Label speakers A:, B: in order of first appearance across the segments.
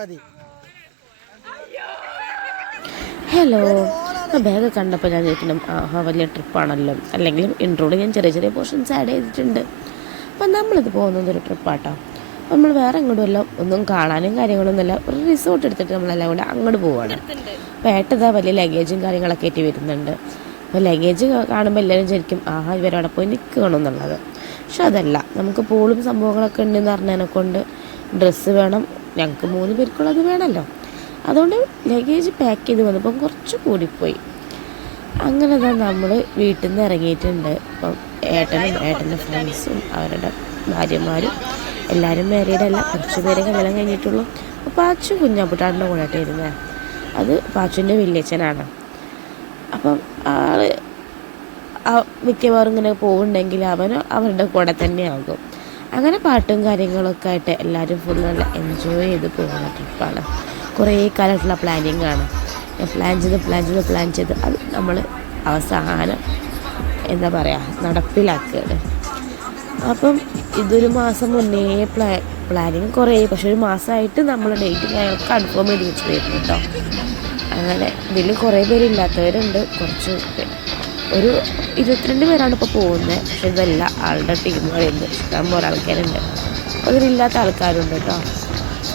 A: മതി.
B: Hello bag കണ്ടപ്പോൾ ഞാൻ ചോദിക്കണം ആഹാ വലിയ ട്രിപ്പാണല്ലോ അല്ലെങ്കിലും ഇൻട്രോയിൽ ഞാൻ ചെറിയ ചെറിയ പോർഷൻസ് ആഡ് ചെയ്തിട്ടുണ്ട്. അപ്പം നമ്മളിത് പോകുന്നത് ഒരു ട്രിപ്പാട്ടോ നമ്മൾ വേറെ എങ്ങോട്ടും അല്ല ഒന്നും കാണാനും കാര്യങ്ങളൊന്നുമല്ല. ഒരു റിസോർട്ട് എടുത്തിട്ട് നമ്മളെല്ലാം കൂടെ അങ്ങോട്ട് പോവാണ്. അപ്പോൾ ഏട്ടതാ വലിയ ലഗേജും കാര്യങ്ങളൊക്കെ ആയിട്ട് വരുന്നുണ്ട്. അപ്പോൾ ലഗേജ് കാണുമ്പോൾ എല്ലാവരും ശരിക്കും ആഹാ ഇവരവിടെ പോയി നിൽക്കണം എന്നുള്ളത്? പക്ഷെ അതല്ല. നമുക്ക് പൂളും സംഭവങ്ങളൊക്കെ ഉണ്ടെന്ന് പറഞ്ഞതിനെ കൊണ്ട് ഡ്രസ്സ് വേണം. ഞങ്ങൾക്ക് മൂന്ന് പേർക്കുള്ളത് വേണമല്ലോ. അതുകൊണ്ട് ലഗേജ് പാക്ക് ചെയ്ത് വന്നപ്പം കുറച്ച് കൂടിപ്പോയി. അങ്ങനെ തന്നെ നമ്മൾ വീട്ടിൽ നിന്ന് ഇറങ്ങിയിട്ടുണ്ട്. ഇപ്പം ഏട്ടനും ഏട്ടന്റെ ഫ്രണ്ട്സും അവരുടെ ഭാര്യമാരും എല്ലാവരും മാരീഡ് അല്ല കുറച്ച് പേരെ കല്യാണം കഴിഞ്ഞിട്ടുള്ളൂ. അപ്പോൾ പാച്ചു കുഞ്ഞാപ്പുട്ടാടിന്റെ കൂടെയായിട്ട് ഇരുന്നത് അത് പാച്ചുവിന്റെ വില്ലേച്ചനാണ് അപ്പം ആൾ മിക്കവാറും ഇങ്ങനെ പോകുന്നുണ്ടെങ്കിൽ അവൻ അവരുടെ കൂടെ തന്നെയാകും. അങ്ങനെ പാട്ടും കാര്യങ്ങളൊക്കെ ആയിട്ട് എല്ലാവരും ഫുൾ നല്ല എൻജോയ് ചെയ്ത് പോകുന്ന ട്രിപ്പാണ് കുറേ കാലമായിട്ടുള്ള പ്ലാനിങ് ആണ്. പ്ലാൻ ചെയ്ത് പ്ലാൻ ചെയ്ത് പ്ലാൻ ചെയ്ത് അത് നമ്മൾ അവസാനം എന്താ പറയുക നടപ്പിലാക്കുകയാണ്. അപ്പം ഇതൊരു മാസം മുന്നേ പ്ലാ പ്ലാനിങ് കുറേ പക്ഷെ ഒരു മാസമായിട്ട് നമ്മൾ ഡേറ്റ് കാര്യങ്ങൾ കൺഫേം ചെയ്ത് വെച്ചിരുന്നു കേട്ടോ. അങ്ങനെ ഇതിൽ കുറേ പേരില്ലാത്തവരുണ്ട് കുറച്ച് ഒരു ഇരുപത്തിരണ്ട് പേരാണ് ഇപ്പോൾ പോകുന്നത് പക്ഷെ ഇതല്ല ആളുടെ ടീം പറയുന്നത് ഇഷ്ടം പോലെ ആൾക്കാരുണ്ട്. അതിലില്ലാത്ത ആൾക്കാരുണ്ട് കേട്ടോ.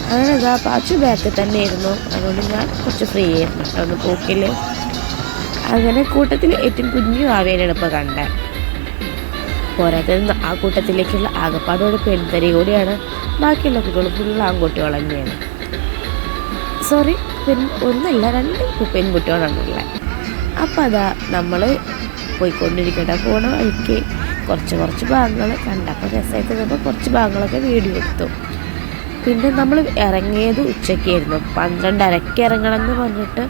B: അങ്ങനെ ഇതാ പാച്ച് ബാക്കിൽ തന്നെ ആയിരുന്നു അതുകൊണ്ട് ഞാൻ കുറച്ച് ഫ്രീ ആയിരുന്നു. കേട്ടോ ഒന്ന് അങ്ങനെ കൂട്ടത്തിൽ ഏറ്റവും കുഞ്ഞു ആവേനാണ് ഇപ്പോൾ കണ്ടത് പോരാത്തത് ആ കൂട്ടത്തിലേക്കുള്ള ആകപ്പാടോട് പെൺതരി കൂടിയാണ് ബാക്കിയുള്ള കുട്ടികൾ ഫുൾ ആൺകുട്ടികൾ തന്നെയാണ്. സോറി പെൺ ഒന്നല്ല രണ്ട് പെൺകുട്ടികളാണുള്ളത് അപ്പം അതാ നമ്മൾ പോയിക്കൊണ്ടിരിക്കട്ടെ പോണ വഴിക്ക് കുറച്ച് കുറച്ച് ഭാഗങ്ങൾ കണ്ടപ്പോൾ രസമായിട്ട് നിന്നപ്പോൾ കുറച്ച് ഭാഗങ്ങളൊക്കെ വീഡിയോ എടുത്തു. പിന്നെ നമ്മൾ ഇറങ്ങിയത് ഉച്ചയ്ക്കായിരുന്നു. പന്ത്രണ്ടരയ്ക്ക് ഇറങ്ങണം എന്ന് പറഞ്ഞിട്ട്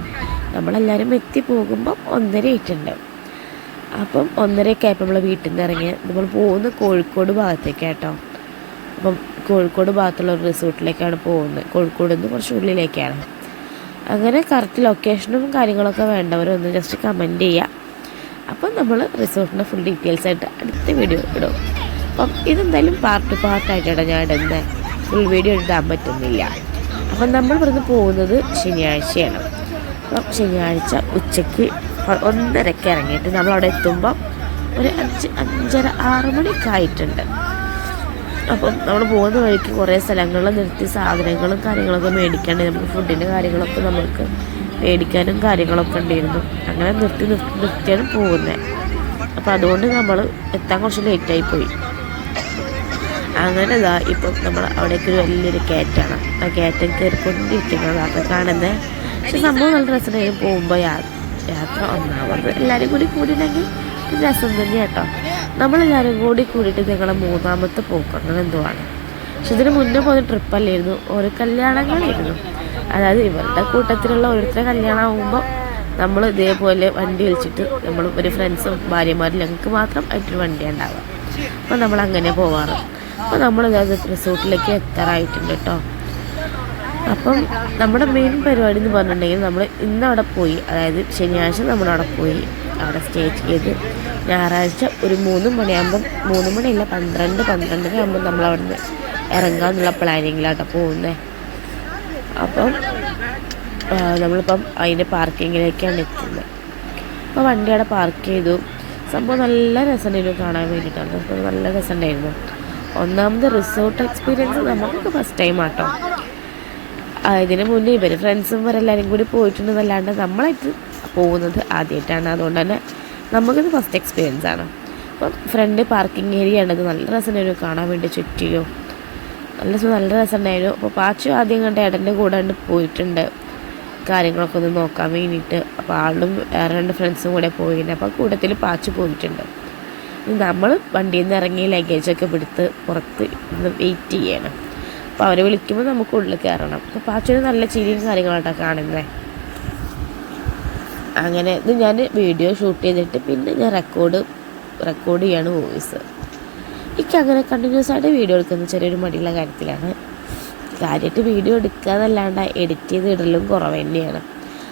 B: നമ്മളെല്ലാവരും എത്തി പോകുമ്പം ഒന്നര ആയിട്ടുണ്ട്. അപ്പം ഒന്നരയൊക്കെ ആയപ്പോൾ നമ്മൾ വീട്ടിൽ നിന്ന് ഇറങ്ങി നമ്മൾ പോകുന്നത് കോഴിക്കോട് ഭാഗത്തേക്കാട്ടോ. അപ്പം കോഴിക്കോട് ഭാഗത്തുള്ള ഒരു റിസോർട്ടിലേക്കാണ് പോകുന്നത്. കോഴിക്കോട് നിന്ന് കുറച്ച് ഉള്ളിലേക്കാണ്. അങ്ങനെ കറക്റ്റ് ലൊക്കേഷനും കാര്യങ്ങളൊക്കെ വേണ്ടവരൊന്ന് ജസ്റ്റ് കമന്റ് ചെയ്യുക അപ്പം നമ്മൾ റിസോർട്ടിന്റെ ഫുൾ ഡീറ്റെയിൽസ് ആയിട്ട് അടുത്ത വീഡിയോ ഇടും. അപ്പം ഇതെന്തായാലും പാർട്ട് പാർട്ടായിട്ടാണ് ഞാൻ ഇടുന്നത് ഫുൾ വീഡിയോ ഇടാൻ പറ്റുന്നില്ല. അപ്പം നമ്മൾ ഇവിടുന്ന് പോകുന്നത് ശനിയാഴ്ചയാണ്. അപ്പം ശനിയാഴ്ച ഉച്ചയ്ക്ക് ഒന്നരയ്ക്ക് ഇറങ്ങിയിട്ട് നമ്മൾ അവിടെ എത്തുമ്പോൾ ഒരു അഞ്ച് അഞ്ചര ആറ് മണിയൊക്കെ ആയിട്ടുണ്ട്. അപ്പം നമ്മൾ പോകുന്ന വഴിക്ക് കുറേ സ്ഥലങ്ങളിൽ നിർത്തി സാധനങ്ങളും കാര്യങ്ങളൊക്കെ മേടിക്കാണ്ട് നമുക്ക് ഫുഡിന്റെ കാര്യങ്ങളൊക്കെ നമുക്ക് മേടിക്കാനും കാര്യങ്ങളൊക്കെ ഉണ്ടായിരുന്നു. അങ്ങനെ നിർത്തി നിർത്തി നിർത്തിയാണ് പോകുന്നത് അപ്പം അതുകൊണ്ട് നമ്മൾ എത്താൻ കുറച്ച് ലേറ്റായി പോയി. അങ്ങനെ ഇതാ ഇപ്പം നമ്മൾ അവിടേക്ക് ഒരു വലിയൊരു കയറ്റാണ് ആ കയറ്റം കയറിക്കൊണ്ടിരിക്കുന്നത്. അപ്പം കാണുന്നത് പക്ഷെ സംഭവം നല്ല രസമായി പോകുമ്പോൾ യാത്ര ഒന്നാമത് എല്ലാവരും കൂടി കൂടിയിട്ടെങ്കിൽ ഒരു രസം തന്നെ കേട്ടോ. നമ്മളെല്ലാവരും കൂടി കൂടിയിട്ട് ഞങ്ങളെ മൂന്നാമത്തെ പോക്ക് അങ്ങനെ എന്തോ ആണ് പക്ഷെ ഇതിന് മുന്നേ പോകുന്ന ട്രിപ്പല്ലായിരുന്നു. ഓരോ കല്യാണങ്ങളായിരുന്നു. അതായത് ഇവരുടെ കൂട്ടത്തിലുള്ള ഓരോരുത്തരുടെ കല്യാണം ആകുമ്പോൾ നമ്മൾ ഇതേപോലെ വണ്ടി വിളിച്ചിട്ട് നമ്മൾ ഒരു ഫ്രണ്ട്സും ഭാര്യമാരും ഞങ്ങൾക്ക് മാത്രം ആയിട്ടൊരു വണ്ടി ഉണ്ടാവുക. അപ്പോൾ നമ്മൾ അങ്ങനെ പോവാറ്. അപ്പോൾ നമ്മൾ റിസോർട്ടിലേക്ക് എത്താറായിട്ടുണ്ട് കേട്ടോ. അപ്പം നമ്മുടെ മെയിൻ പരിപാടി എന്ന് പറഞ്ഞിട്ടുണ്ടെങ്കിൽ നമ്മൾ ഇന്ന് അവിടെ പോയി അതായത് ശനിയാഴ്ച നമ്മൾ അവിടെ പോയി അവിടെ സ്റ്റേ ചെയ്ത് ഞായറാഴ്ച ഒരു മൂന്ന് മണിയാകുമ്പം മൂന്ന് മണിയല്ല പന്ത്രണ്ട് പന്ത്രണ്ടര ആകുമ്പോൾ നമ്മൾ അവിടെ നിന്ന് ഇറങ്ങാമെന്നുള്ള പ്ലാനിങ്ങിലാട്ടോ പോകുന്നത് അപ്പം നമ്മളിപ്പം അതിന്റെ പാർക്കിങ്ങിലേക്കാണ് എത്തുന്നത്. അപ്പോൾ വണ്ടി അവിടെ പാർക്ക് ചെയ്തു. സംഭവം നല്ല രസമുണ്ടായിരുന്നു കാണാൻ വേണ്ടിയിട്ടാണ്. നല്ല രസമുണ്ടായിരുന്നു. ഒന്നാമത് റിസോർട്ട് എക്സ്പീരിയൻസ് നമുക്കൊക്കെ ഫസ്റ്റ് ടൈം ആട്ടോ. ഇതിന് മുന്നേ ഇവർ ഫ്രണ്ട്സും ഇവരെല്ലാവരും കൂടി പോയിട്ടുണ്ടെന്നല്ലാണ്ട് നമ്മളായിട്ട് പോകുന്നത് ആദ്യമായിട്ടാണ് അതുകൊണ്ട് തന്നെ നമുക്കിത് ഫസ്റ്റ് എക്സ്പീരിയൻസ് ആണ്. അപ്പം ഫ്രണ്ട് പാർക്കിംഗ് ഏരിയ ഉണ്ടത് നല്ല രസമുണ്ടായിരുന്നു കാണാൻ വേണ്ടി ചുറ്റിയോ. നല്ല നല്ല രസമുണ്ടായിരുന്നു അപ്പോൾ പാച്ചു ആദ്യം കണ്ട ഏട്ടന്റെ കണ്ട് പോയിട്ടുണ്ട്. കാര്യങ്ങളൊക്കെ ഒന്ന് നോക്കാൻ വേണ്ടിയിട്ട്. അപ്പോൾ ആളും വേറെ രണ്ട് ഫ്രണ്ട്സും കൂടെ പോയിട്ടുണ്ട്. അപ്പോൾ കൂട്ടത്തിൽ പാച്ചു പോയിട്ടുണ്ട്. നമ്മൾ വണ്ടിയിൽ നിന്ന് ഇറങ്ങി ലഗേജൊക്കെ പിടുത്ത് പുറത്ത് വെയിറ്റ് ചെയ്യണം. അപ്പോൾ അവർ വിളിക്കുമ്പോൾ നമുക്ക് ഉള്ളിൽ കയറണം അപ്പോൾ പാച്ചുവിന് നല്ല ചിരിയും കാര്യങ്ങളായിട്ടാണ് കാണുന്നത് അങ്ങനെ ഇത് ഞാൻ വീഡിയോ ഷൂട്ട് ചെയ്തിട്ട് പിന്നെ ഞാൻ റെക്കോർഡ് റെക്കോർഡ് ചെയ്യാണ് വോയിസ് എനിക്ക് അങ്ങനെ കണ്ടിന്യൂസ് ആയിട്ട് വീഡിയോ എടുക്കുന്ന ചെറിയൊരു മടിയുള്ള കാര്യത്തിലാണ്. കാര്യമായിട്ട് വീഡിയോ എടുക്കുക എന്നല്ലാണ്ട് എഡിറ്റ് ചെയ്ത് ഇടലും കുറവ് തന്നെയാണ്.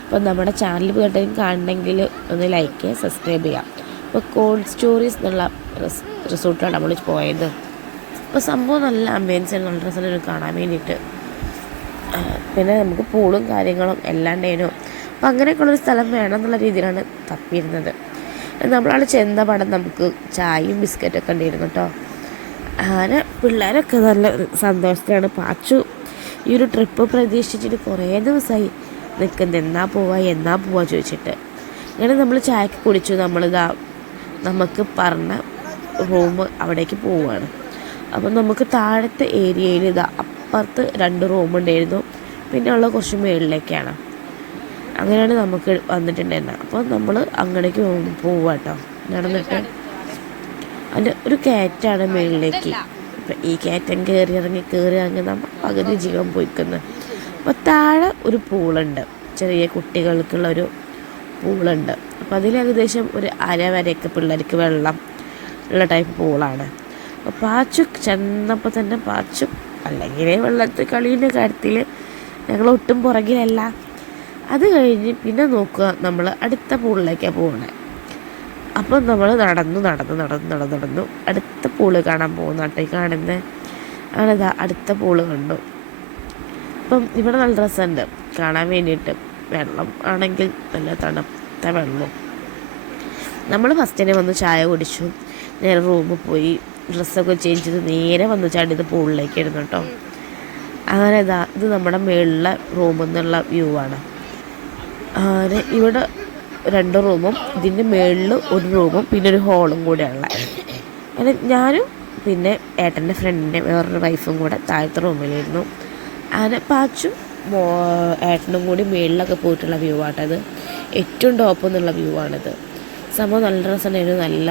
B: അപ്പോൾ നമ്മുടെ ചാനൽ കേട്ടെങ്കിലും കാണണമെങ്കിൽ ഒന്ന് ലൈക്ക് ചെയ്യുക സബ്സ്ക്രൈബ് ചെയ്യുക അപ്പോൾ കോൾഡ് സ്റ്റോറീസ് എന്നുള്ള റിസോർട്ടാണ് നമ്മൾ പോയത്. അപ്പോൾ സംഭവം നല്ല ആംബിയൻസ് നല്ല രസമാണ് കാണാൻ വേണ്ടിയിട്ട്. പിന്നെ നമുക്ക് പൂളും കാര്യങ്ങളും എല്ലാം ഉണ്ടായിരുന്നു അപ്പം അങ്ങനെയൊക്കെയുള്ളൊരു സ്ഥലം വേണം എന്നുള്ള രീതിയിലാണ് തപ്പിയിരുന്നത്. നമ്മളവിടെ ചെന്ന പടം നമുക്ക് ചായയും ബിസ്ക്കറ്റൊക്കെ ഉണ്ടായിരുന്നു കേട്ടോ. അങ്ങനെ പിള്ളേരൊക്കെ നല്ല സന്തോഷത്തിലാണ്. പാച്ചു ഈ ഒരു ട്രിപ്പ് പ്രതീക്ഷിച്ചിട്ട് കുറേ ദിവസമായി നിൽക്കുന്നത് എന്നാ പോവാ എന്നാ പോവാ ചോദിച്ചിട്ട്. അങ്ങനെ നമ്മൾ ചായക്ക് കുടിച്ചു. നമ്മളിതാ നമുക്ക് പറഞ്ഞ റൂം അവിടേക്ക് പോവുകയാണ് അപ്പം നമുക്ക് താഴത്തെ ഏരിയയിൽ ഇത് അപ്പുറത്ത് രണ്ട് റൂം ഉണ്ടായിരുന്നു. പിന്നെ ഉള്ള കുറച്ച് മുകളിലേക്കാണ് അങ്ങനെയാണ് നമുക്ക് വന്നിട്ടുണ്ടായിരുന്നത്. അപ്പോൾ നമ്മൾ അങ്ങനേക്ക് പോവുക കേട്ടോ നടന്നിട്ട്. അതിന്റെ ഒരു കയറ്റാണ് മുകളിലേക്ക് അപ്പം ഈ കയറ്റം കയറി ഇറങ്ങി കയറി ഇറങ്ങി നമ്മൾ പകുതി ജീവൻ പോയിക്കുന്നത് അപ്പോൾ താഴെ ഒരു പൂളുണ്ട്. ചെറിയ കുട്ടികൾക്കുള്ള ഒരു പൂളുണ്ട്. അപ്പോൾ അതിൽ ഏകദേശം ഒരു അര വരെയൊക്കെ പിള്ളേർക്ക് വെള്ളം ഉള്ള ടൈപ്പ് പൂളാണ്. പാച്ചു ചെന്നപ്പോൾ തന്നെ പാച്ചു അല്ലെങ്കിൽ വെള്ളത്തിൽ കളീന്റെ കാര്യത്തിൽ ഞങ്ങൾ ഒട്ടും പുറകിലല്ല. അത് കഴിഞ്ഞ് പിന്നെ നോക്കുക നമ്മൾ അടുത്ത പൂളിലേക്കാണ് പോകുന്നത് അപ്പം നമ്മൾ നടന്നു നടന്നു നടന്നു നടന്നു നടന്നു. അടുത്ത പൂൾ കാണാൻ പോകുന്ന കേട്ടോ കാണുന്നത് കാണുന്ന. ആണിതാ അടുത്ത പൂൾ കണ്ടു. അപ്പം ഇവിടെ നല്ല രസമുണ്ട്. കാണാൻ വേണ്ടിയിട്ട് വെള്ളം ആണെങ്കിൽ നല്ല തണുത്ത വെള്ളവും. നമ്മൾ തന്നെ വന്ന് ചായ കുടിച്ചു. നേരെ റൂമിൽ പോയി. ഡ്രസ്സൊക്കെ ചേഞ്ച് ചെയ്ത് നേരെ വന്ന് ചാടിയത് പൂളിലേക്ക് ഇരുന്നു കേട്ടോ അങ്ങനെ ഇതാ ഇത് നമ്മുടെ മേളിലെ റൂമിൽ നിന്നുള്ള വ്യൂ ആണ്. അങ്ങനെ ഇവിടെ രണ്ട് റൂമും ഇതിന്റെ മേളിൽ ഒരു റൂമും പിന്നെ ഒരു ഹോളും കൂടെയുള്ള അങ്ങനെ ഞാനും പിന്നെ ഏട്ടന്റെ ഫ്രണ്ടിന്റെ വേറൊരു വൈഫും കൂടെ താഴത്തെ റൂമിലായിരുന്നു അങ്ങനെ പാച്ചും മോ ഏട്ടനും കൂടി മേളിലൊക്കെ പോയിട്ടുള്ള വ്യൂ ആട്ടത്. ഏറ്റവും ടോപ്പ് എന്നുള്ള വ്യൂ ആണിത്. സംഭവം നല്ല രസമായിരുന്നു നല്ല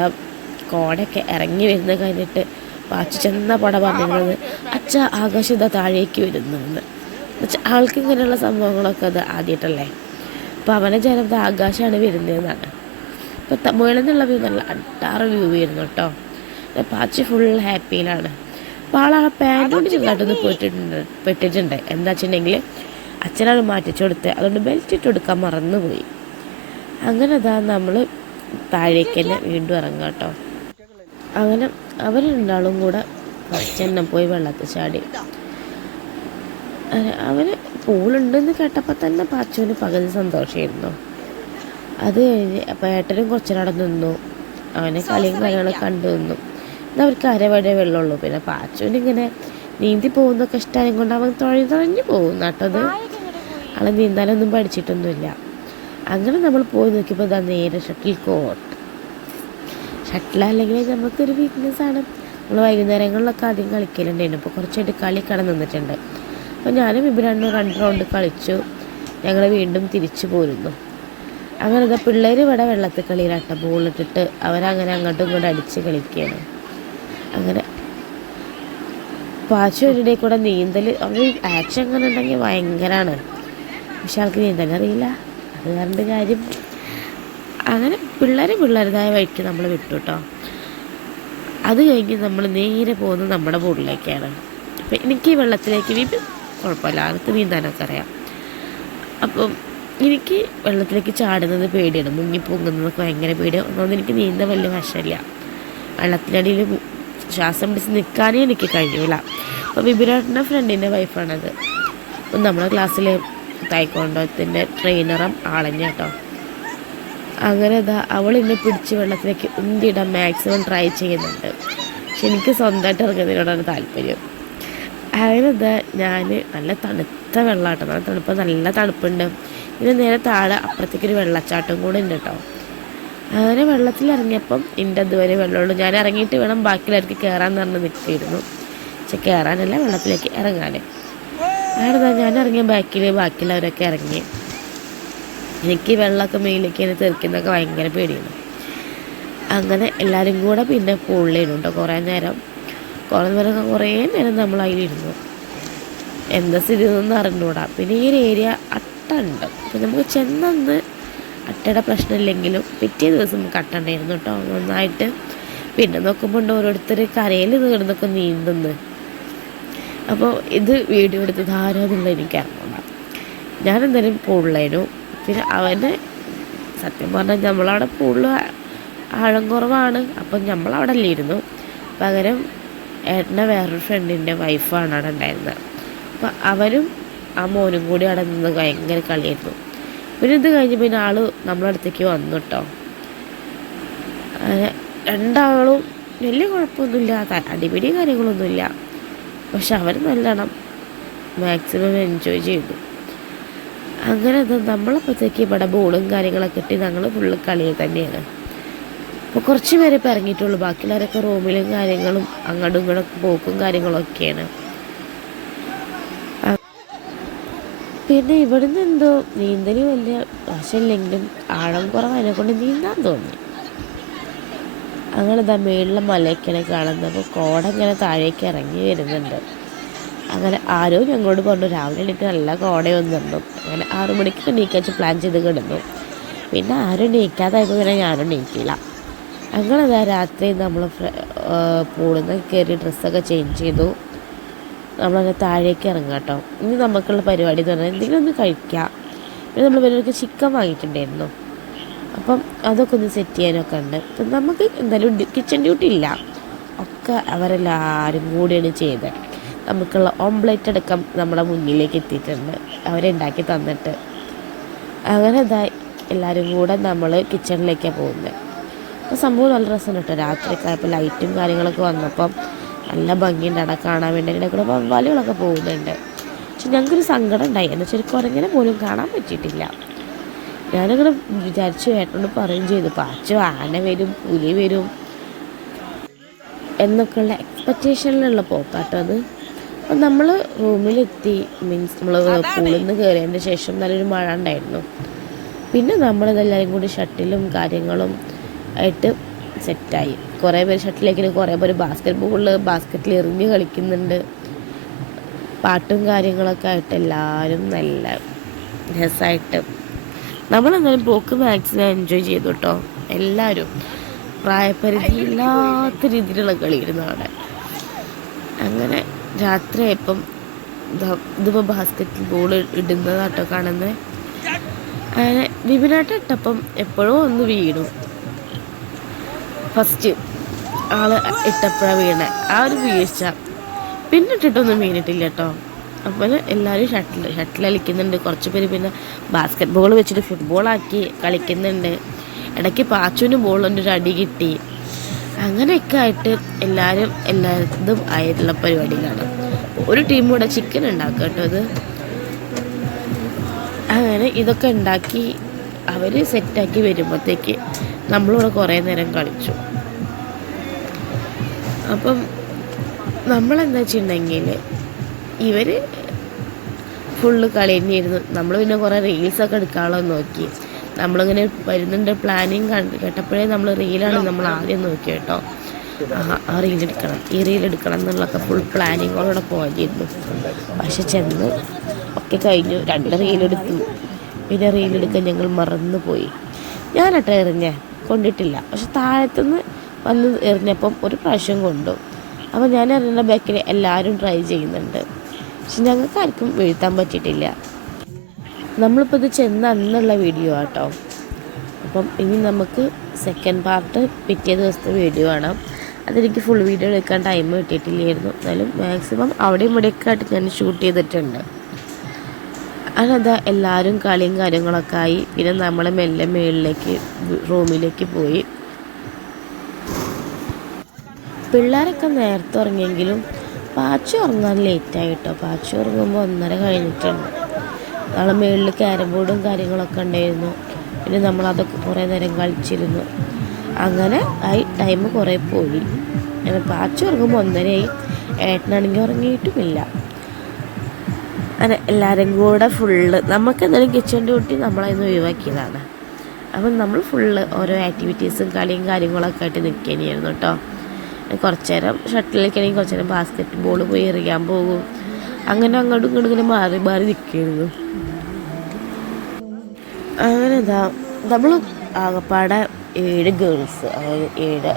B: കോടയൊക്കെ ഇറങ്ങി വരുന്ന കഴിഞ്ഞിട്ട് വാച്ച് ചെന്ന പട പറഞ്ഞിരുന്നത് അച്ഛ ആകാശം ഇതാ താഴേക്ക് വരുന്നുണ്ട്. എന്നുവെച്ചാൽ ആൾക്ക് ഇങ്ങനെയുള്ള സംഭവങ്ങളൊക്കെ അത് ആദ്യമായിട്ടല്ലേ? അപ്പോൾ അവനെ ജനത ആകാശമാണ് വരുന്നതെന്നാണ്. ഇപ്പോൾ മുകളിൽ നിന്നുള്ള വ്യൂ നല്ല അട്ടാറ് വ്യൂ ആയിരുന്നു കേട്ടോ. പാച്ചി ഫുൾ ഹാപ്പിയിലാണ് അപ്പോൾ ആൾ ആ പാന്റോട് ചെറുതായിട്ടൊന്ന് പോയിട്ടുണ്ട് പെട്ടിട്ടുണ്ട്. എന്താ വെച്ചിട്ടുണ്ടെങ്കിൽ അച്ഛനാണ് മാറ്റിച്ചു കൊടുത്തത് അതുകൊണ്ട് ബെൽറ്റ് ഇട്ട് കൊടുക്കാൻ മറന്നുപോയി. അങ്ങനെ അതാ നമ്മൾ താഴേക്ക് തന്നെ വീണ്ടും ഇറങ്ങാം കേട്ടോ. അങ്ങനെ അവർ രണ്ടാളും കൂടെ ഫസ്റ്റ് പോയി വെള്ളത്തിൽ ചാടി. അവന് പൂളുണ്ടെന്ന് കേട്ടപ്പോൾ തന്നെ പാച്ചുവിന് പകുതി സന്തോഷമായിരുന്നു അത് കഴിഞ്ഞ് അപ്പം ഏട്ടനും കുറച്ചിനവിടെ നിന്നു. അവനെ കളിയും കാര്യങ്ങളൊക്കെ കണ്ടു നിന്നു. എന്നാൽ അവർക്ക് അരവരെ വെള്ളമുള്ളൂ. പിന്നെ പാച്ചുവിന് ഇങ്ങനെ നീന്തി പോകുന്നൊക്കെ ഇഷ്ടമായത് കൊണ്ട് അവൻ തുഴഞ്ഞു തുഴഞ്ഞു പോകും. നട്ടത് ആളെ നീന്താനൊന്നും പഠിച്ചിട്ടൊന്നുമില്ല. അങ്ങനെ നമ്മൾ പോയി നോക്കിയപ്പോൾ ഇതാ നേരെ ഷട്ടിൽ കോട്ട് ഷട്ടിൽ അല്ലെങ്കിൽ നമുക്കൊരു വീക്ക്നെസ് ആണ്. നമ്മൾ വൈകുന്നേരങ്ങളിലൊക്കെ ആദ്യം കളിക്കലുണ്ടായിരുന്നു. ഇപ്പോൾ കുറച്ചായിട്ട് കളി നിന്നിട്ടുണ്ട്. അപ്പോൾ ഞാനും ഇവരണ്ണു രണ്ട് റൗണ്ട് കളിച്ചു. ഞങ്ങൾ വീണ്ടും തിരിച്ചു പോരുന്നു. അങ്ങനെ ഇതാ പിള്ളേർ ഇവിടെ വെള്ളത്തിൽ കളിയിലാട്ട. ബോളിട്ടിട്ട് അവരങ്ങനെ അങ്ങോട്ടും ഇങ്ങോട്ടും അടിച്ച് കളിക്കുകയാണ് അങ്ങനെ പാച്ചു ഒരിടെ കൂടെ നീന്തൽ അവർ ആക്ഷൻ അങ്ങനെ ഉണ്ടെങ്കിൽ ഭയങ്കരമാണ് പക്ഷെ ആൾക്ക് നീന്തൽ അറിയില്ല. അത് കാരണം കാര്യം? അങ്ങനെ പിള്ളേരെ പിള്ളേരുതായ വഴിക്ക് നമ്മൾ വിട്ടു കേട്ടോ അത് കഴിഞ്ഞ് നമ്മൾ നേരെ പോകുന്നത് നമ്മുടെ ബോട്ടിലേക്കാണ് അപ്പം എനിക്ക് ഈ വെള്ളത്തിലേക്ക് വീമ്പ് കുഴപ്പമില്ല. ആർക്ക് നീന്താനൊക്കെ അറിയാം. അപ്പം എനിക്ക് വെള്ളത്തിലേക്ക് ചാടുന്നത് പേടിയാണ്. മുങ്ങി പൊങ്ങുന്നതൊക്കെ ഭയങ്കര പേടിയാണ് ഒന്നാമത് എനിക്ക് നീന്താൻ വലിയ വശമില്ല. വെള്ളത്തിനടിയിൽ ശ്വാസം പിടിച്ച് നിൽക്കാനേ എനിക്ക് കഴിയൂല. അപ്പോൾ വിപിരാട്ടിന്റെ ഫ്രണ്ടിന്റെ വൈഫാണത്. അപ്പം നമ്മുടെ ക്ലാസ്സിൽ തായ്ക്കോണ്ടോത്തിന്റെ ട്രെയിനറും ആളഞ്ഞ കേട്ടോ അങ്ങനെ ഇതാ അവൾ എന്നെ പിടിച്ച് വെള്ളത്തിലേക്ക് ഉന്തിയിടാൻ മാക്സിമം ട്രൈ ചെയ്യുന്നുണ്ട്. പക്ഷെ എനിക്ക് സ്വന്തമായിട്ട് ഇറങ്ങുന്നതിനോടാണ് താല്പര്യം. അങ്ങനെ ഇതാ ഞാൻ നല്ല തണുത്ത വെള്ളമാട്ടോ നല്ല തണുപ്പ് നല്ല തണുപ്പുണ്ട്. ഇതിന് നേരെ താഴെ അപ്പുറത്തേക്ക് ഒരു വെള്ളച്ചാട്ടം കൂടെ ഉണ്ട് കേട്ടോ അങ്ങനെ വെള്ളത്തിൽ ഇറങ്ങിയപ്പം എന്റെ അതുവരെ വെള്ളമുള്ളൂ. ഞാൻ ഇറങ്ങിയിട്ട് വേണം ബാക്കിയുള്ളവർക്ക് കയറാൻ പറഞ്ഞ് നിൽക്കിയിരുന്നു പക്ഷെ കയറാനല്ല വെള്ളത്തിലേക്ക് ഇറങ്ങാൻ അങ്ങനെ ഞാൻ ഇറങ്ങിയ ബാക്കിൽ ബാക്കിയുള്ളവരൊക്കെ ഇറങ്ങി. എനിക്ക് വെള്ളമൊക്കെ മേലേക്ക് ഇങ്ങനെ തെറിക്കുന്നതൊക്കെ ഭയങ്കര പേടിയാണ്. അങ്ങനെ എല്ലാവരും കൂടെ പിന്നെ പൂളിലിരുന്നു കേട്ടോ കുറേ നേരം കുറേ നേരം കുറേ നേരം നമ്മൾ അതിലിരുന്നു എന്താ സ്ഥിതി എന്നൊന്നും അറിഞ്ഞൂടാ. പിന്നെ ഈ ഒരു ഏരിയ അട്ട ഉണ്ട്. അപ്പം നമുക്ക് ചെന്നന്ന് അട്ടയുടെ പ്രശ്നമില്ലെങ്കിലും പിറ്റേ ദിവസം നമുക്ക് അട്ട ഉണ്ടായിരുന്നു കേട്ടോ നന്നായിട്ട് പിന്നെ നോക്കുമ്പോൾ ഓരോരുത്തർ കരയിൽ കിടന്നൊക്കെ നീന്തുന്നു. അപ്പോൾ ഇത് വീഡിയോ എടുത്ത് ധാരാളം എനിക്ക് ഞാൻ എന്തായാലും പൂളിലായിരുന്നു പിന്നെ അവന് സത്യം പറഞ്ഞാൽ നമ്മളവിടെ പൂളിൽ ആഴം കുറവാണ്. അപ്പം നമ്മളവിടെ അല്ലായിരുന്നു പകരം ഏട്ടന്റെ വേറൊരു ഫ്രണ്ടിന്റെ വൈഫാണ് അവിടെ ഉണ്ടായിരുന്നത് അപ്പം അവരും ആ മോനും കൂടി അവിടെ നിന്ന് ഭയങ്കര കളിയായിരുന്നു. പിന്നെ ഇത് കഴിഞ്ഞ് പിന്നെ ആൾ നമ്മളടുത്തേക്ക് വന്നു കേട്ടോ രണ്ടാളും വലിയ കുഴപ്പമൊന്നുമില്ല അടിപിടി കാര്യങ്ങളൊന്നുമില്ല. പക്ഷെ അവർ നല്ലോണം മാക്സിമം എൻജോയ് ചെയ്തു. അങ്ങനെ അത് നമ്മളപ്പോഴത്തേക്ക് ഇവിടെ ബോളും കാര്യങ്ങളൊക്കെ ഇട്ട് ഞങ്ങൾ ഫുള്ള് കളി തന്നെയാണ്. അപ്പോൾ കുറച്ച് പേരെ ഇപ്പോൾ ഇറങ്ങിയിട്ടുള്ളൂ. ബാക്കിയുള്ളവരൊക്കെ റൂമിലും കാര്യങ്ങളും അങ്ങോട്ടും ഇങ്ങോട്ടും പോക്കും കാര്യങ്ങളൊക്കെയാണ്. പിന്നെ ഇവിടുന്ന് എന്തോ നീന്തൽ വലിയ വശമില്ലെങ്കിലും ആഴം കുറവായതിനെ കൊണ്ട് നീന്താൻ തോന്നി. അങ്ങനെ ഇതാ മേളിലെ മലയൊക്കെയാണ് കാണുന്നത്. അപ്പോൾ കോട ഇങ്ങനെ താഴേക്ക് ഇറങ്ങി വരുന്നുണ്ട്. അങ്ങനെ ആരോ ഞങ്ങളോട് പറഞ്ഞു രാവിലെ എണീറ്റ് നല്ല കോടയൊന്നുണ്ടു. അങ്ങനെ ആറു മണിക്ക് എണീക്കാച്ച് പ്ലാൻ ചെയ്ത് കിടന്നു. പിന്നെ ആരും എണീക്കാതായപ്പോൾ പിന്നെ ഞാനും എണീക്കില്ല അങ്ങനെ അതാ രാത്രി നമ്മൾ പൂളിന്ന് കയറി ഡ്രസ്സൊക്കെ ചേഞ്ച് ചെയ്തു. നമ്മളങ്ങനെ താഴേക്ക് ഇറങ്ങുക കേട്ടോ. ഇനി നമുക്കുള്ള പരിപാടി എന്ന് പറഞ്ഞാൽ എന്തെങ്കിലും ഒന്ന് കഴിക്കാം. പിന്നെ നമ്മൾ വലിയൊരു ചിക്കൻ വാങ്ങിയിട്ടുണ്ടായിരുന്നു. അപ്പം അതൊക്കെ ഒന്ന് സെറ്റ് ചെയ്യാനൊക്കെ ഉണ്ട്. നമുക്ക് എന്തായാലും കിച്ചൺ ഡ്യൂട്ടി ഇല്ല. ഒക്കെ അവരെല്ലാവരും കൂടിയാണ് ചെയ്തത് നമുക്കുള്ള ഓംപ്ലേറ്റ് അടക്കം നമ്മുടെ മുന്നിലേക്ക് എത്തിയിട്ടുണ്ട്. അവരുണ്ടാക്കി തന്നിട്ട്. അങ്ങനെ ഇതാ എല്ലാവരും കൂടെ നമ്മൾ കിച്ചണിലേക്കാണ് പോകുന്നത് അപ്പോൾ സംഭവം നല്ല രസം കേട്ടോ. രാത്രിയൊക്കെ ആയപ്പോൾ ലൈറ്റും കാര്യങ്ങളൊക്കെ വന്നപ്പം നല്ല ഭംഗിയുണ്ട്. അവിടെ കാണാൻ വേണ്ടി അതിന്റെ കൂടെ വവ്വാലുകളൊക്കെ പോകുന്നുണ്ട്. പക്ഷെ ഞങ്ങൾക്കൊരു സങ്കടം ഉണ്ടായി. എന്ന് വെച്ചാൽ കുരങ്ങനെ പോലും കാണാൻ പറ്റിയിട്ടില്ല. ഞാനങ്ങനെ വിചാരിച്ചു ഏട്ടനോട് പറയും ചെയ്തു. പാച്ചു ആന വരും പുലി വരും എന്നൊക്കെയുള്ള എക്സ്പെക്റ്റേഷനിലുള്ള പോക്കാട്ടോ അത്. അപ്പം നമ്മൾ റൂമിലെത്തി മീൻസ് നമ്മൾ പൂളിൽ നിന്ന് കയറിയതിന് ശേഷം നല്ലൊരു മഴ ഉണ്ടായിരുന്നു. പിന്നെ നമ്മളിതെല്ലാവരും കൂടി ഷട്ടിലും കാര്യങ്ങളും ആയിട്ട് സെറ്റായി. കുറേ പേര് ഷട്ടിലേക്ക് കുറേ പേര് ബാസ്ക്കറ്റ് ബോളിൽ ബാസ്ക്കറ്റിൽ എറിഞ്ഞ് കളിക്കുന്നുണ്ട്. പാട്ടും കാര്യങ്ങളൊക്കെ ആയിട്ട് എല്ലാവരും നല്ല രസമായിട്ട് നമ്മളെന്തായാലും പോക്ക് മാക്സിമം എൻജോയ് ചെയ്തു കേട്ടോ എല്ലാവരും പ്രായപരിധി ഇല്ലാത്ത രീതിയിലുള്ള കളിയിരുന്നു അവിടെ. അങ്ങനെ രാത്രിയായപ്പം ഇതിപ്പോൾ ബാസ്ക്കറ്റിൽ ബോൾ ഇടുന്നതാട്ടോ കാണുന്നത് അങ്ങനെ വിപിനായിട്ട് ഇട്ടപ്പം എപ്പോഴും ഒന്ന് വീണു. ഫസ്റ്റ് ആൾ ഇട്ടപ്പോഴാണ് വീണ. ആ ഒരു വീഴ്ച. പിന്നെ ഇട്ടിട്ടൊന്നും വീണിട്ടില്ല കേട്ടോ അപ്പോൾ എല്ലാവരും ഷട്ടിൽ ഷട്ടിൽ കളിക്കുന്നുണ്ട്. കുറച്ച് പേര് പിന്നെ ബാസ്ക്കറ്റ് ബോൾ വെച്ചിട്ട് ഫുട്ബോളാക്കി കളിക്കുന്നുണ്ട്. ഇടയ്ക്ക് പാച്ചുവിന് ബോളിന്റെ ഒരു അടി കിട്ടി. അങ്ങനെയൊക്കെ ആയിട്ട് എല്ലാവരും എല്ലാതും ആയിട്ടുള്ള പരിപാടിയിലാണ് ഒരു ടീം കൂടെ ചിക്കൻ ഉണ്ടാക്കുക കേട്ടോ അത് അങ്ങനെ ഇതൊക്കെ ഉണ്ടാക്കി അവർ സെറ്റാക്കി വരുമ്പോഴത്തേക്ക് നമ്മളിവിടെ കുറേ നേരം കളിച്ചു. അപ്പം നമ്മളെന്താ വെച്ചിട്ടുണ്ടെങ്കിൽ ഇവർ ഫുള്ള് കളി തന്നെയായിരുന്നു. നമ്മൾ പിന്നെ കുറേ റീൽസൊക്കെ എടുക്കാനുള്ളത് നോക്കി. നമ്മളിങ്ങനെ വരുന്നുണ്ട് പ്ലാനിങ് കണ്ട് കേട്ടപ്പോഴേ നമ്മൾ റീലാണ് നമ്മൾ ആദ്യം നോക്കി കേട്ടോ ആ ആ റീൽ എടുക്കണം. ഈ റീൽ എടുക്കണം എന്നുള്ളതൊക്കെ ഫുൾ പ്ലാനിങ്ങോടെ പോയിരുന്നു പക്ഷെ ചെന്ന് ഒക്കെ കഴിഞ്ഞു. രണ്ട് റീലെടുത്തു പിന്നെ റീലെടുക്കാൻ ഞങ്ങൾ മറന്നു പോയി ഞാനട്ടെ എറിഞ്ഞേ. കൊണ്ടിട്ടില്ല. പക്ഷെ താഴത്തുനിന്ന് വന്ന് എറിഞ്ഞപ്പം ഒരു പ്രാവശ്യം കൊണ്ടു. അപ്പോൾ ഞാൻ എറിഞ്ഞ ബാക്കിൽ എല്ലാവരും ട്രൈ ചെയ്യുന്നുണ്ട്. പക്ഷെ ഞങ്ങൾക്ക് ആർക്കും വീഴ്ത്താൻ പറ്റിയിട്ടില്ല. നമ്മളിപ്പോൾ ഇത് ചെന്ന അന്നുള്ള വീഡിയോ ആട്ടോ. അപ്പം ഇനി നമുക്ക് സെക്കൻഡ് പാർട്ട് പിറ്റേ ദിവസത്തെ വീഡിയോ ആണ്. അതെനിക്ക് ഫുൾ വീഡിയോ എടുക്കാൻ ടൈം കിട്ടിയിട്ടില്ലായിരുന്നു. എന്നാലും മാക്സിമം അവിടെയും ഇവിടെയൊക്കെ ആയിട്ട് ഞാൻ ഷൂട്ട് ചെയ്തിട്ടുണ്ട്. അതെന്താ എല്ലാവരും കളിയും കാര്യങ്ങളൊക്കെ ആയി. പിന്നെ നമ്മൾ മെല്ലെ മേളിലേക്ക് റൂമിലേക്ക് പോയി. പിള്ളേരൊക്കെ നേരത്തെ ഉറങ്ങിയെങ്കിലും പാച്ചു ഉറങ്ങാൻ ലേറ്റായിട്ടോ പാച്ചു ഉറങ്ങുമ്പോൾ ഒന്നര കഴിഞ്ഞിട്ടുണ്ട്. നാളെ മുകളിൽ ക്യാരം ബോർഡും കാര്യങ്ങളൊക്കെ ഉണ്ടായിരുന്നു. പിന്നെ നമ്മളതൊക്കെ കുറേ നേരം കളിച്ചിരുന്നു. അങ്ങനെ ആയി ടൈം കുറേ പോയി. അങ്ങനെ പാച്ചു ഉറങ്ങുമ്പോൾ ഒന്നരയായി. ഏട്ടനാണെങ്കിൽ ഉറങ്ങിയിട്ടുമില്ല. അങ്ങനെ എല്ലാവരും കൂടെ ഫുള്ള് നമുക്ക് എന്തായാലും കിച്ചൺ ഡ്യൂട്ടി നമ്മളതിന്ന് ഒഴിവാക്കിയതാണ്. അപ്പം നമ്മൾ ഫുള്ള് ഓരോ ആക്ടിവിറ്റീസും കളിയും കാര്യങ്ങളൊക്കെ ആയിട്ട് നിൽക്കുകയായിരുന്നു കേട്ടോ. കുറച്ച് നേരം ഷട്ടിലേക്കാണെങ്കിൽ കുറച്ച് നേരം ബാസ്ക്കറ്റ് ബോൾ പോയി എറിയാൻ പോകും. അങ്ങനെ അങ്ങോട്ടും ഇങ്ങോട്ടും ഇങ്ങനെ മാറി മാറി നിൽക്കുകയായിരുന്നു അങ്ങനെ എന്താ നമ്മൾ ആകപ്പാടെ ഏഴ് ഗേൾസ് അതായത് ഏഴ്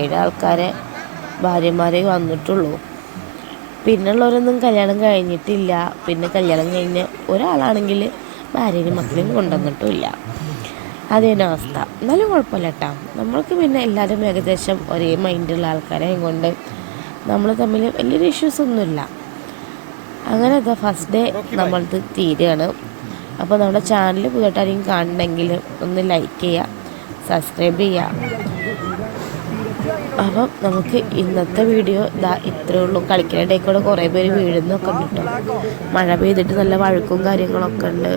B: ഏഴ് ആൾക്കാരെ ഭാര്യമാരെ വന്നിട്ടുള്ളൂ. പിന്നുള്ളവരൊന്നും കല്യാണം കഴിഞ്ഞിട്ടില്ല. പിന്നെ കല്യാണം കഴിഞ്ഞ ഒരാളാണെങ്കിൽ ഭാര്യയും മക്കളെയും കൊണ്ടുവന്നിട്ടുമില്ല. അതേന അവസ്ഥ. എന്നാലും കുഴപ്പമില്ല കേട്ടോ നമ്മൾക്ക് പിന്നെ എല്ലാവരും ഏകദേശം ഒരേ മൈൻഡുള്ള ആൾക്കാരെയും കൊണ്ട് നമ്മൾ തമ്മിൽ വലിയൊരു ഇഷ്യൂസ് ഒന്നുമില്ല. അങ്ങനെ ഇതാ ഫസ്റ്റ് ഡേ നമ്മളത് തീരുകയാണ്. അപ്പോൾ നമ്മുടെ ചാനൽ പുതിയതായിരിക്കും കാണണമെങ്കിൽ ഒന്ന് ലൈക്ക് ചെയ്യുക സബ്സ്ക്രൈബ് ചെയ്യുക. അപ്പം നമുക്ക് ഇന്നത്തെ വീഡിയോ ഇതാ ഇത്രയേ ഉള്ളൂ. കളിക്കാനിടയിൽ കൂടെ കുറേ പേര് വീഴുന്നൊക്കെ ഉണ്ട് കേട്ടോ മഴ പെയ്തിട്ട് നല്ല വഴുക്കും കാര്യങ്ങളൊക്കെ ഉണ്ട്.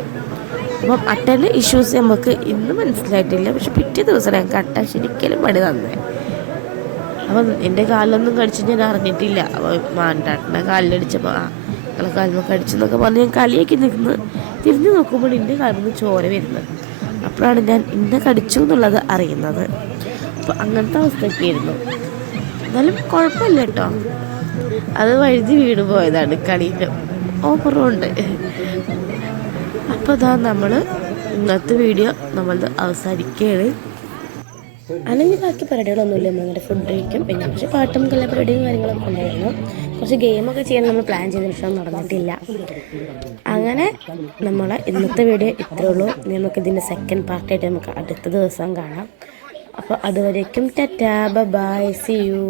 B: അപ്പം അട്ടന്റെ ഇഷ്യൂസ് നമുക്ക് ഇന്ന് മനസ്സിലായിട്ടില്ല. പക്ഷെ പിറ്റേ ദിവസം ഞങ്ങൾക്ക് അട്ട ശരിക്കലും പണി തന്നേ. അപ്പം എന്റെ കാലിലൊന്നും കടിച്ച് ഞാൻ അറിഞ്ഞിട്ടില്ല. അപ്പോൾ മാണ്ടാട്ടന്റെ കാലിലടിച്ചപ്പോൾ ആ നിങ്ങളെ അടിച്ചു എന്നൊക്കെ പറഞ്ഞ് ഞാൻ കളിയാക്കി നിന്ന് തിരിഞ്ഞു നോക്കുമ്പോൾ എന്റെ കാലിൽ ചോര വരുന്നത്. അപ്പോഴാണ് ഞാൻ ഇന്നെ കടിച്ചു എന്നുള്ളത് അറിയുന്നത്. അപ്പോൾ അങ്ങനത്തെ അവസ്ഥയൊക്കെ ആയിരുന്നു. എന്നാലും കുഴപ്പമില്ല കേട്ടോ. അത് വഴുതി വീണ് പോയതാണ് കളീന്റെ ഓഫറുണ്ട് അപ്പോൾ അതാ നമ്മൾ ഇന്നത്തെ വീഡിയോ നമ്മളത് അവസാനിക്കുകയാണ്.
C: അല്ലെങ്കിൽ ബാക്കി പരിപാടികളൊന്നുമില്ല. നമ്മളുടെ ഫുഡ് കഴിക്കും. പിന്നെ കുറച്ച് പാട്ടും കല്ല പരിപാടിയും കാര്യങ്ങളൊക്കെ ഉണ്ടായിരുന്നു. കുറച്ച് ഗെയിമൊക്കെ ചെയ്യാൻ നമ്മൾ പ്ലാൻ ചെയ്ത വിഷയം നടന്നിട്ടില്ല. അങ്ങനെ നമ്മളെ ഇന്നത്തെ വീഡിയോ ഇത്രേ ഉള്ളൂ. നമുക്ക് ഇതിന്റെ സെക്കൻഡ് പാർട്ടായിട്ട് നമുക്ക് അടുത്ത ദിവസം കാണാം. അപ്പോൾ അതുവരേക്കും ടാറ്റാ. By C U